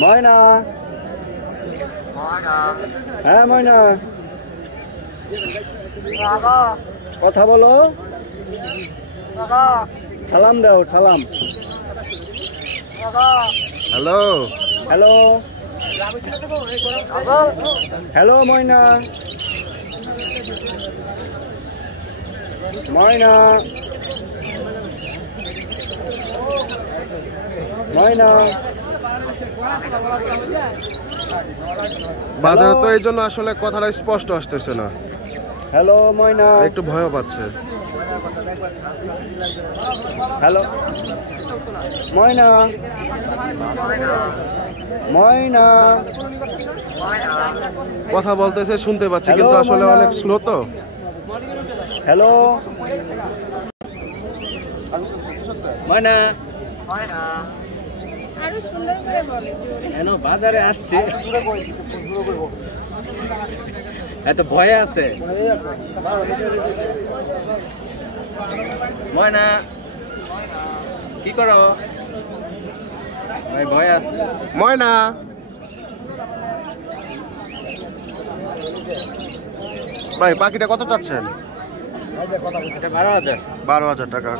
ময়না, হ্যাঁ ময়না, কথা বলো, সালাম দাও, সালাম। হ্যালো হ্যালো, হ্যালো ময়না, ময়না, ময়না। বাজারে তো এই জন্য আসলে কথাটা স্পষ্ট আসতেছে না, হ্যালো ময়না, একটু ভয়ও পাচ্ছে। হ্যালো ময়না, ময়না, কথা বলতেছে শুনতে পাচ্ছি, Hello, কিন্তু আসলে ময়না। অনেক স্লো তো। হ্যালো ময়না, আরো সুন্দর করে বলো। কেন বাজারে আসছে এত ভয়ে আছে? ময়না কি করো ভাই? ভয়ে আছে। ময়না, ভাই পাখিটা কত চাচ্ছেন? 12,000। 12,000 টাকা।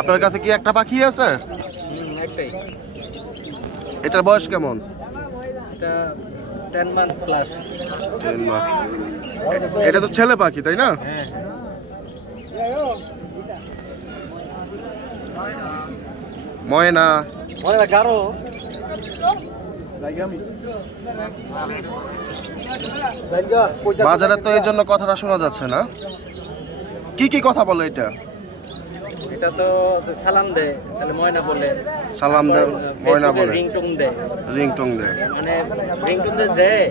আপনার কাছে কি একটা পাখি আছে? একটাই। এটার বয়স কেমন? এটা 10 মান্থ প্লাস। 10 মাস। এটা তো ছেলে পাখি তাই না? হ্যাঁ। ময়না, ময়না গারো বাজারে তো এই জন্য কথাটা শোনা যাচ্ছে না। কি কি কথা বলে এটা? এটা তো সালাম দেয়, তাহলে ময়না বলে। সালাম দেয়, ময়না বলে, রিংটোন দেয়, রিংটং দেয়। মানে রিংটোন দেয়।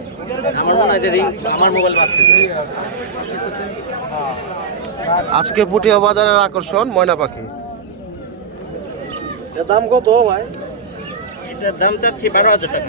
আমার মনে হয় যে আমার মোবাইল বাজতেছে। আজকে পুঠিয়া বাজারের আকর্ষণ ময়না পাখি। এর দাম কত ভাই? এটার দাম চাচ্ছি 12,000 টাকা।